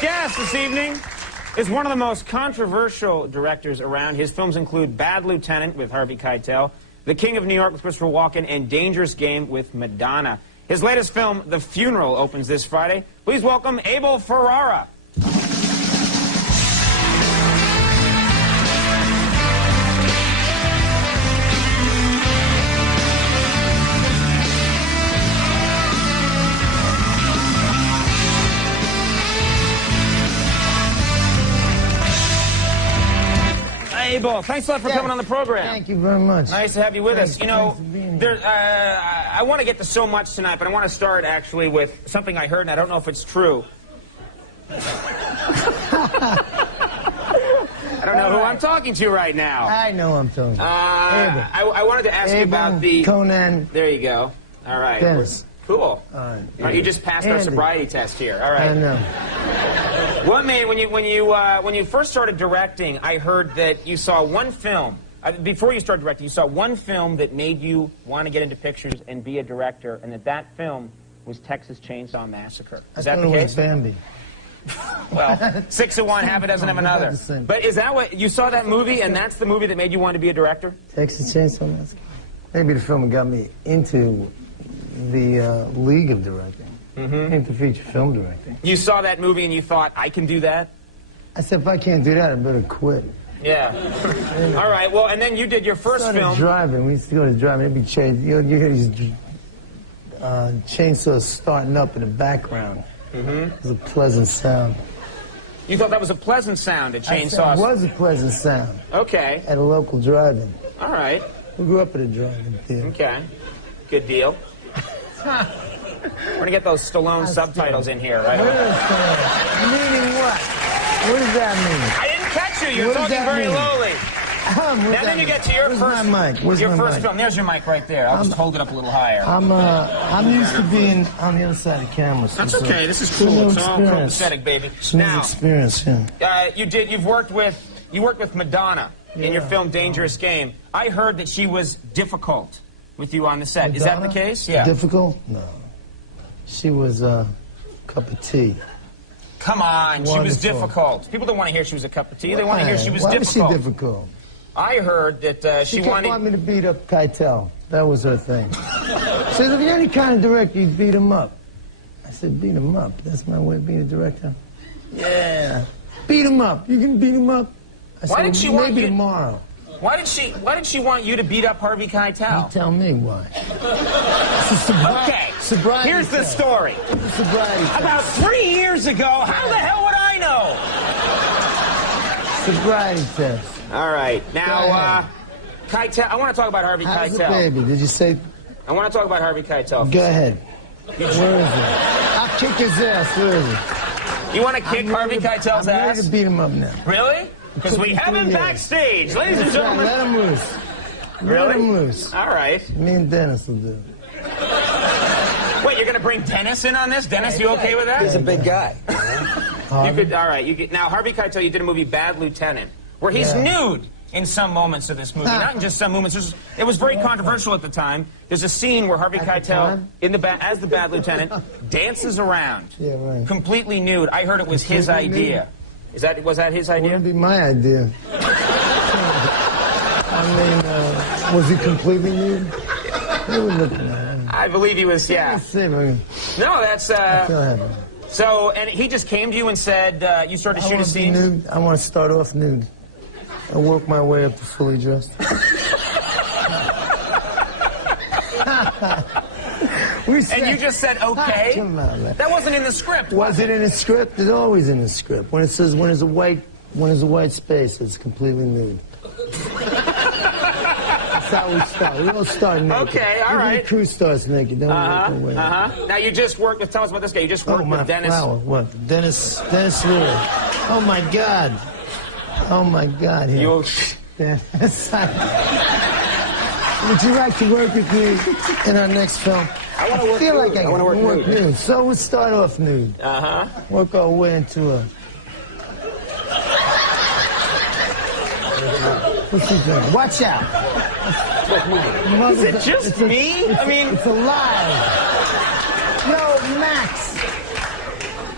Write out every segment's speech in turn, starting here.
next guest this evening is one of the most controversial directors around. His films include Bad Lieutenant with Harvey Keitel, The King of New York with Christopher Walken, and Dangerous Game with Madonna. His latest film, The Funeral, opens this Friday. Please welcome Abel Ferrara. Abel, thanks a lot for coming on the program. Thank you very much. Nice to have you with us. You know, I want to get to so much tonight, but I want to start actually with something I heard, and I don't know if it's true. I don't know who I'm talking to right now. I know I'm talking to. I wanted to ask you about the... Conan. There you go. All right. Dennis. Cool. All right, you just passed our sobriety test here. All right. I know. What made, when you first started directing, I heard that you saw one film. Before you started directing, you saw one film that made you want to get into pictures and be a director, and that film was Texas Chainsaw Massacre. Is that the case? Bambi. Well, 6 of one, half a dozen of another. But is that what you saw that movie, and that's the movie that made you want to be a director? Texas Chainsaw Massacre. Maybe the film that got me into the league of directing. Into feature film directing. You saw that movie and you thought, I can do that? I said, if I can't do that, I better quit. Yeah. All right, well, and then you did your first film. Driving. We used to go to driving. It'd be changed. You hear these chainsaws starting up in the background. It was a pleasant sound. You thought that was a pleasant sound, a chainsaw? I said it was a pleasant sound. Okay. At a local drive-in. All right. We grew up at a drive-in theater. Okay. Good deal. We're going to get those Stallone subtitles in here, right? Meaning what? What does that mean? I didn't catch you. You're talking very lowly. Now then you get to your first film. There's your mic right there. I'll just hold it up a little higher. I'm used to being on the other side of the camera. That's okay. This is cool. It's all copacetic, baby. Now, experience, yeah. You worked with Madonna in your film Dangerous Game. I heard that she was difficult with you on the set. Madonna? Is that the case? Yeah. Difficult? No. She was a cup of tea. Come on, Wonderful. She was difficult. People don't want to hear she was a cup of tea. They want to hear she was difficult. Why was she difficult? I heard that she wanted... wanted me to beat up Keitel. That was her thing. She said, if you're any kind of director, you'd beat him up. I said, beat him up? That's my way of being a director? Yeah. Beat him up. You can beat him up? I said, why did she want you... Maybe tomorrow. Why did she want you to beat up Harvey Keitel? You tell me why. Okay, sobriety here's the story. Sobriety About 3 years ago, how the hell would I know? Sobriety test. All right, now, Keitel, I want to talk about Harvey How's Keitel. The baby? Did you say? I want to talk about Harvey Keitel. Go ahead. Where is he? I'll kick his ass. Where is he? You want to kick Harvey Keitel's ass? I'm ready to beat him up now. Really? Because we have him backstage, ladies and gentlemen. Let him loose. Really? Let him loose. All right. Me and Dennis will do it. Wait, you're going to bring Dennis in on this? Dennis, you okay with that? He's a big guy. You could. All right. You could. Now, Harvey Keitel, you did a movie, Bad Lieutenant, where he's nude in some moments of this movie. Not in just some moments. It was very controversial at the time. There's a scene where Harvey Keitel, as the Bad Lieutenant, dances around, completely nude. I heard it was his idea. Was that his idea? It wouldn't be my idea. I mean, was he completely nude? He was looking at him. I believe he was, yeah. No, that's, so, and he just came to you and said, you started to shoot a scene? Nude. I want to start off nude. I work my way up to fully dressed. And you just said okay? That wasn't in the script. Was it in the script? It's always in the script. When it says when there's a white space, it's completely nude. That's how we start. We all start naked. Okay, all right. The crew starts naked. Then we work our way up. Now you just worked with. Tell us about this guy. You just worked with Dennis. What? Dennis Leary. Oh my God. Oh my God. Yeah. Dennis. Would you like to work with me in our next film? I want to work nude. Like I want to work nude. So we'll start off nude. Work our way into a... What's he doing? Watch out. Is it just me? I mean... It's alive. Yo, Max.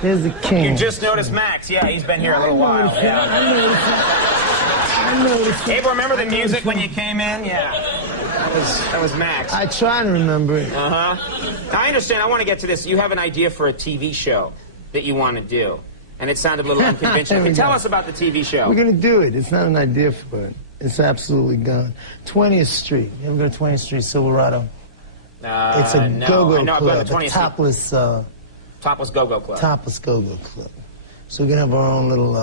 There's the king. You just noticed Max. Yeah, he's been here a little while. Yeah. I noticed it. Abel, remember the music when you came in? Yeah. That was Max. I try to remember it. Uh-huh. Now, I understand. I want to get to this. You have an idea for a TV show that you want to do. And it sounded a little unconventional. Tell us about the TV show. We're going to do it. It's not an idea for it. It's absolutely gone. 20th Street. You ever go to 20th Street, Silverado? It's a go-go club. A topless... Topless Go-Go Club. Topless Go-Go Club. So we're going to have our own little...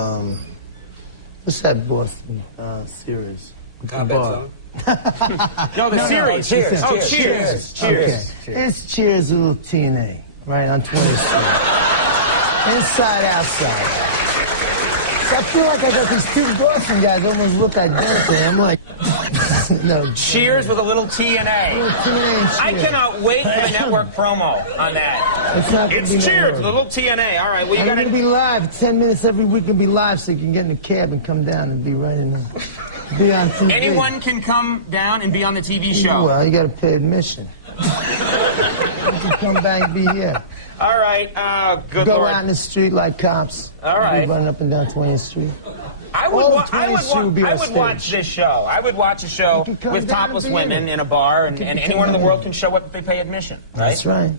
what's that Boston series? No, the series. Cheers. Oh, Cheers. Cheers. Okay. It's Cheers, a little TNA, right, on 20th Street. Inside, outside. So I feel like I got these two Boston guys almost look identical. I'm like, no. Cheers with a little TNA. Little TNA and Cheers. I cannot wait for the network promo on that. It's not gonna be Cheers network. with a little TNA. All right, well, you got to be live. 10 minutes every week can be live, so you can get in a cab and come down and be right in the, be on TV. Anyone can come down and be on the TV show. Well, you got to pay admission. You can come back and be here. All right, good Go Lord. out in the street like cops. All right. Be running up and down 20th Street. I would watch this show. I would watch a show with topless women in a bar, and anyone in the world can show up if they pay admission. Right? That's right.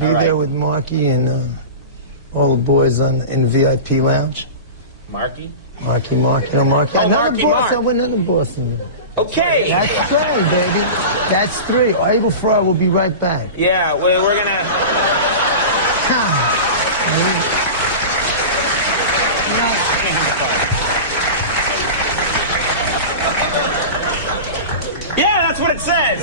Be there with Marky and all the boys in the VIP lounge. Marky? Marky. You know Marky? Oh, another Marky boss. Mark. I went another Boston. Okay. That's three, baby. That's three. Abel Ferrara will be right back. Yeah, we're going to... Yeah, that's what it says.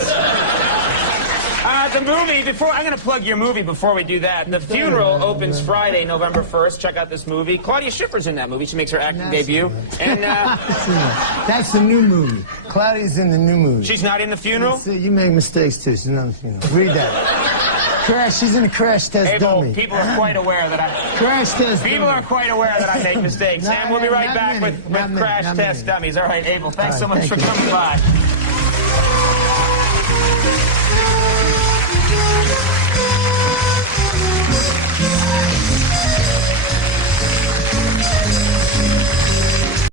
The movie, I'm going to plug your movie before we do that. The Funeral opens Friday, November 1st. Check out this movie. Claudia Schiffer's in that movie. She makes her acting debut. And that's the new movie. Claudia's in the new movie. She's not in The Funeral? See, you make mistakes, too. She's not in The Funeral. Read that. Crash. She's in a Crash Test Dummy. People are quite aware that People are quite aware that I make mistakes. And we'll be right back with Crash Test Dummies. All right, Abel, thanks so much for coming by.